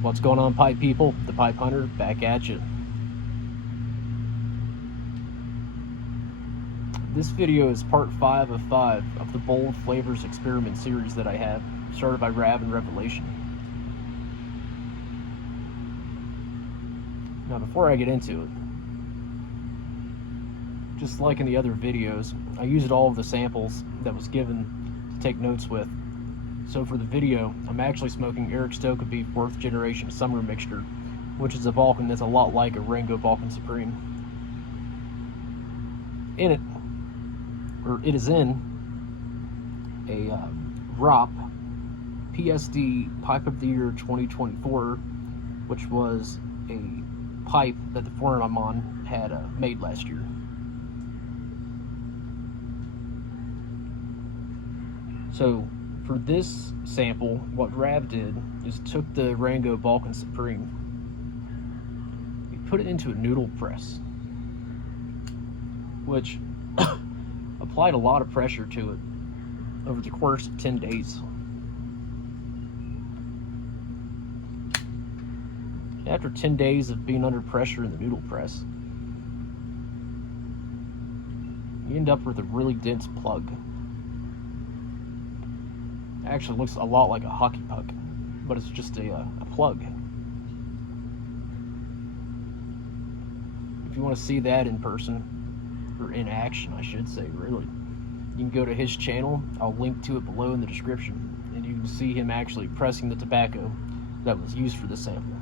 What's going on, pipe people? The Pipe Hunter back at you. This video is part 5 of 5 of the Bold Flavors Experiment series that I have, started by Rav and Revelation. Now, before I get into it, just like in the other videos, I used all of the samples that was given to take notes with. So for the video, I'm actually smoking Eric Stokkebye 4th Generation Summer Mixture, which is a Balkan that's a lot like Arango Balkan Supreme. It is in a ROP PSD Pipe of the Year 2024, which was a pipe that the foreman I'm on had made last year. So for this sample, what Rav did is took the Arango Balkan Supreme, he put it into a noodle press, which applied a lot of pressure to it over the course of 10 days. After 10 days of being under pressure in the noodle press, you end up with a really dense plug. It actually looks a lot like a hockey puck, but it's just a plug. If you want to see that in person, or in action I should say, really, you can go to his channel. I'll link to it below in the description, and you can see him actually pressing the tobacco that was used for the sample.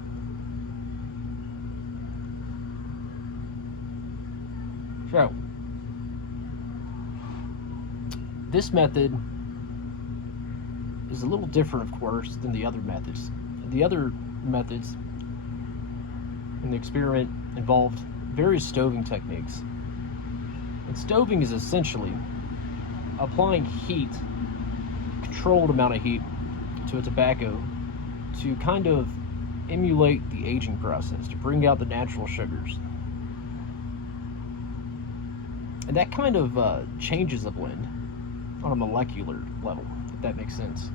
So, this method is a little different, of course, than the other methods. The other methods in the experiment involved various stoving techniques. And stoving is essentially applying heat, controlled amount of heat, to a tobacco to kind of emulate the aging process, to bring out the natural sugars. And that kind of changes a blend on a molecular level, if that makes sense.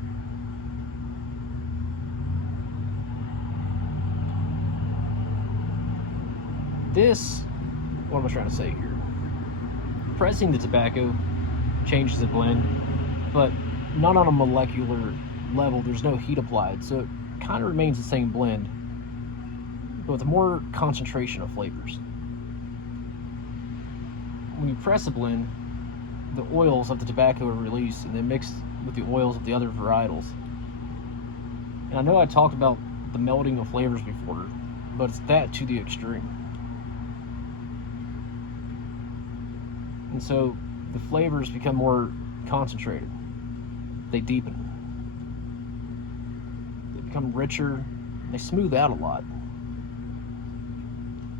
What am I trying to say here? Pressing the tobacco changes the blend, but not on a molecular level. There's no heat applied, so it kind of remains the same blend, but with more concentration of flavors. When you press a blend, the oils of the tobacco are released and then mixed with the oils of the other varietals. And I know I talked about the melting of flavors before, but it's that to the extreme. And so the flavors become more concentrated. They deepen. They become richer. They smooth out a lot.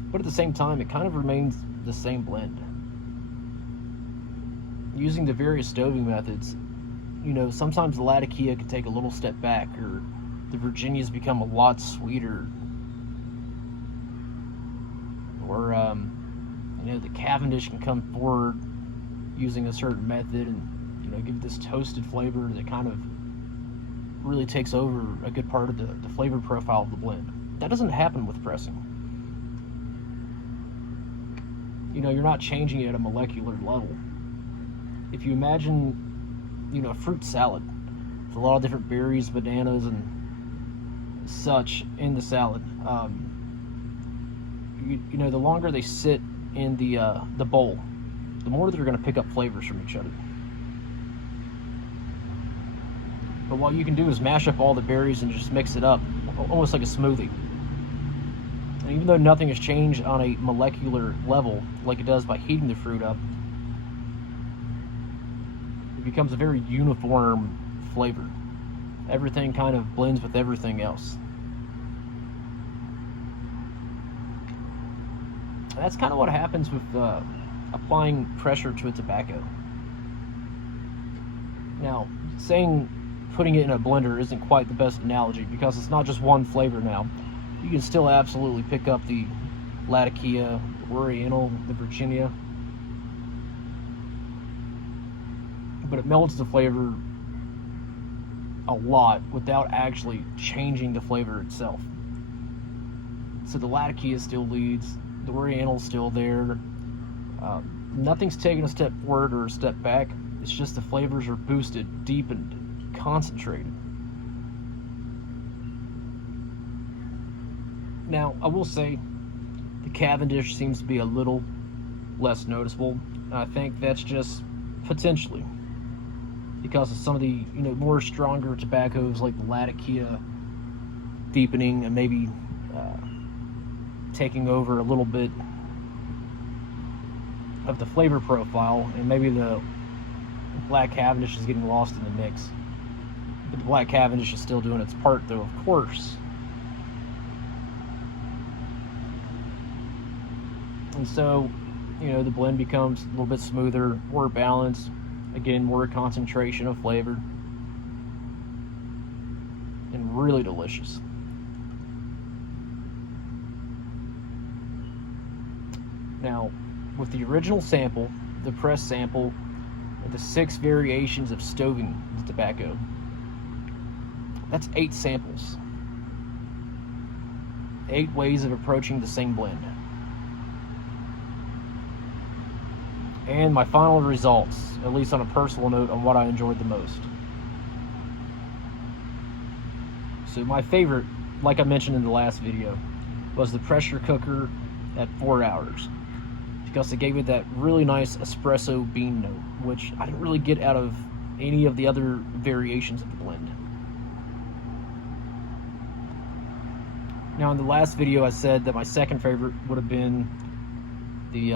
But at the same time, it kind of remains the same blend. Using the various stoving methods, sometimes the Latakia can take a little step back, or the Virginias become a lot sweeter, or the Cavendish can come forward using a certain method and give this toasted flavor that kind of really takes over a good part of the flavor profile of the blend. That doesn't happen with pressing. You're not changing it at a molecular level. If you imagine, a fruit salad with a lot of different berries, bananas, and such in the salad, the longer they sit in the bowl, the more they're going to pick up flavors from each other. But what you can do is mash up all the berries and just mix it up, almost like a smoothie. And even though nothing has changed on a molecular level, like it does by heating the fruit up, it becomes a very uniform flavor. Everything kind of blends with everything else. That's kind of what happens with applying pressure to a tobacco. Now, saying putting it in a blender isn't quite the best analogy, because it's not just one flavor now. You can still absolutely pick up the Latakia, the Oriental, the Virginia, but it melds the flavor a lot without actually changing the flavor itself. So the Latakia still leads, the Oriental's still there. Nothing's taken a step forward or a step back. It's just the flavors are boosted, deepened, concentrated. Now, I will say the Cavendish seems to be a little less noticeable. I think that's just potentially because of some of the more stronger tobaccos like the Latakia deepening and maybe taking over a little bit of the flavor profile, and maybe the Black Cavendish is getting lost in the mix. But the Black Cavendish is still doing its part, though, of course. And so, the blend becomes a little bit smoother, more balanced, again, more concentration of flavor, and really delicious. Now, with the original sample, the press sample, and the 6 variations of stoving the tobacco, that's 8 samples. 8 ways of approaching the same blend. And my final results, at least on a personal note, on what I enjoyed the most. So my favorite, like I mentioned in the last video, was the pressure cooker at 4 hours. Because it gave it that really nice espresso bean note, which I didn't really get out of any of the other variations of the blend. Now in the last video I said that my second favorite would have been the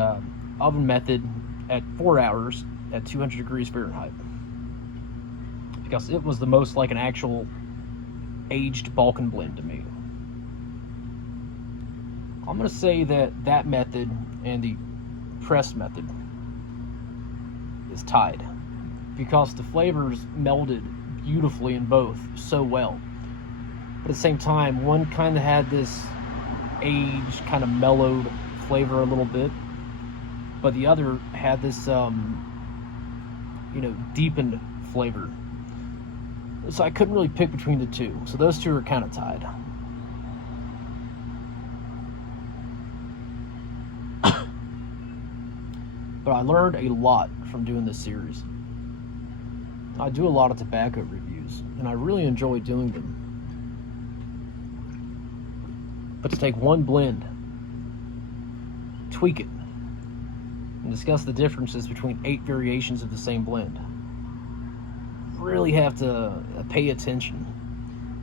oven method at 4 hours at 200 degrees Fahrenheit. Because it was the most like an actual aged Balkan blend to me. I'm going to say that that method and the press method is tied because the flavors melded beautifully in both so well, but at the same time one kind of had this aged, kind of mellowed flavor a little bit, but the other had this deepened flavor. So I couldn't really pick between the two, so those two are kind of tied. But I learned a lot from doing this series. I do a lot of tobacco reviews, and I really enjoy doing them. But to take one blend, tweak it, and discuss the differences between 8 variations of the same blend, really have to pay attention.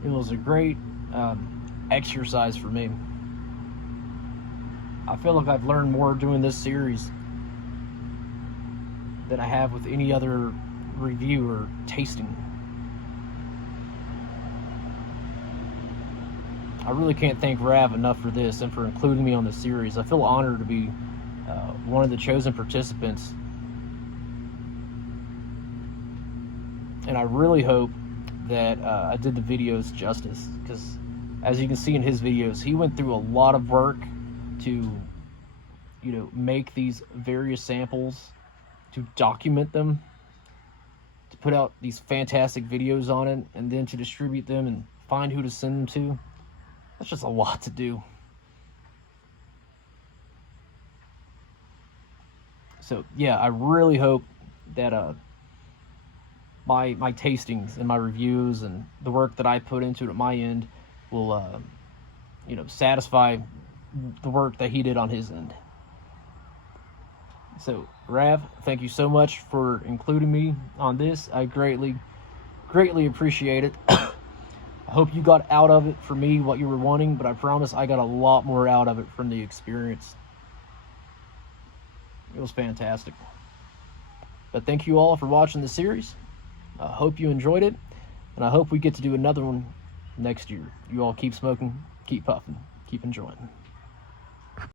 It was a great exercise for me. I feel like I've learned more doing this series than I have with any other review or tasting. I really can't thank Rav enough for this and for including me on the series. I feel honored to be one of the chosen participants, and I really hope that I did the videos justice, because as you can see in his videos, he went through a lot of work to make these various samples, to document them, to put out these fantastic videos on it, and then to distribute them and find who to send them to. That's just a lot to do. So yeah, I really hope that my tastings and my reviews and the work that I put into it at my end will satisfy the work that he did on his end. So, Rav, thank you so much for including me on this. I greatly appreciate it. I hope you got out of it for me what you were wanting, but I promise I got a lot more out of it from the experience. It was fantastic. But thank you all for watching the series. I hope you enjoyed it, and I hope we get to do another one next year. You all keep smoking, keep puffing, keep enjoying.